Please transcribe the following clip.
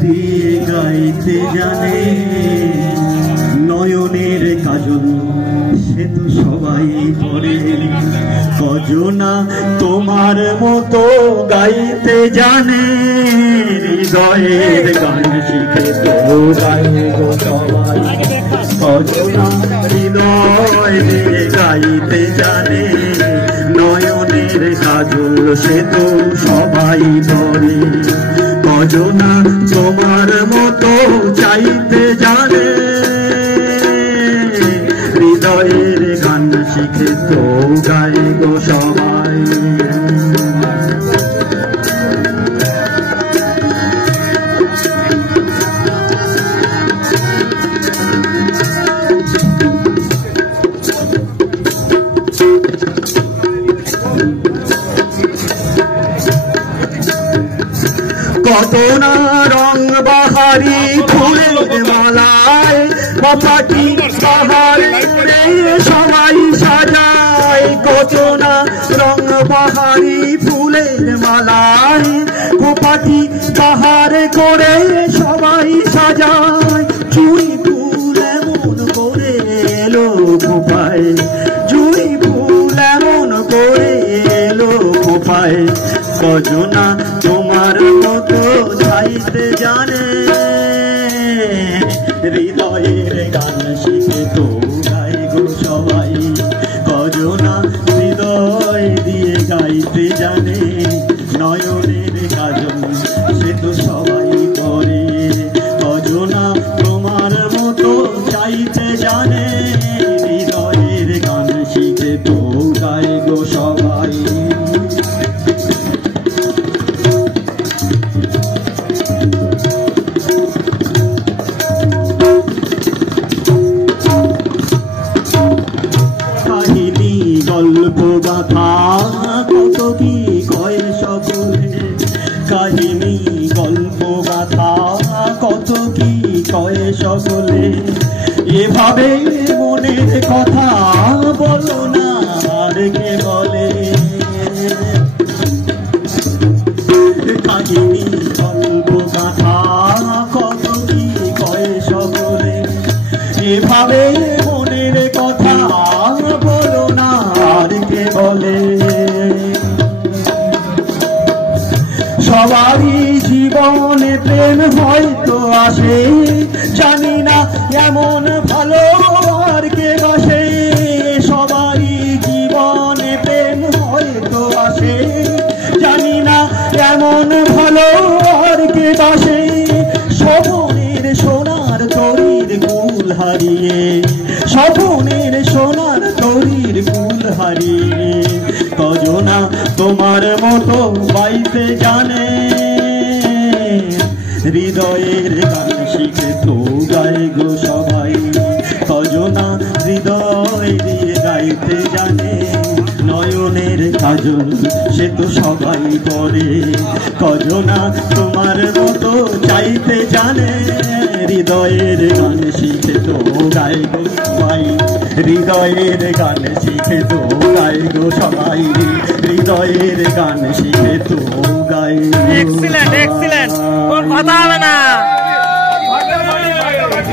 দিয়ে গাইতে জানে নয়নের কাজল সে তো সবাই করে কজনা তোমার মতো গাইতে জানে হৃদয়ের গান শিখে তো গাইবে গো সবাই কজনা হৃদয় দিয়ে গাইতে জানে নয়নের কাজল সে তো সবাই ধরে কজনা তোমার মতো চাইতে জানে হৃদয়ের গান শিখে তো গায় গো সবাই কত না রং বাহারি ফুলের মালায় পাটি পাহাড়ে সবাই সাজায় কত না রং বাহারি ফুলের মালায় পাটি পাহাড়ে করে সবাই সাজায় চুই ফুল এমন করে এলো কোপায় চুই ফুল এমন করে এলো কোপায় কজনা তোমার মতো চাইতে জানে হৃদয়ের গান শিখে তো গাই গো সবাই কজনা হৃদয় দিয়ে গাইতে জানে নয়নের কাজল সে তো সবাই করে কজনা তোমার মতো চাইতে জানে হৃদয়ের গান শিখে তো গাই গো সবাই গল্প গাথা কত কি কয় সকলে কাহিনী গল্প গাথা কত কি কয় সকলে এভাবে মনের কথা বলো না আর কে বলে কাহিনী গল্প গাথা কত কি কয় সকলে এভাবে মনের কথা বলো না আর কে বলে সবারই জীবনে প্রেম হয়তো আসে জানি না এমন ভালো আর কে বাসে সবারই জীবনে প্রেম হয়তো আসে জানি না এমন ভালো আর কে বাসে স্বপনের সোনার তরির কুল হারিয়ে স্বপনের সোনার তরির কুল হারিয়ে কজনা তোমার মতো গাইতে জানে হৃদয়ের গান শিখে তো গায় গো সবাই কজনা হৃদয় দিয়ে গাইতে জানে নয়নের কাজল সে তো সবাই করে কজনা তোমার মতো চাইতে জানে হৃদয়ের গান শিখে তো গায় গো সবাই হৃদয়ের গান শিখে তো গায় গো সবাই হৃদয়ের গান শিখে তো গায় এক্সিলেন্ট এক্সিলেন্ট কোন কথা হবে না।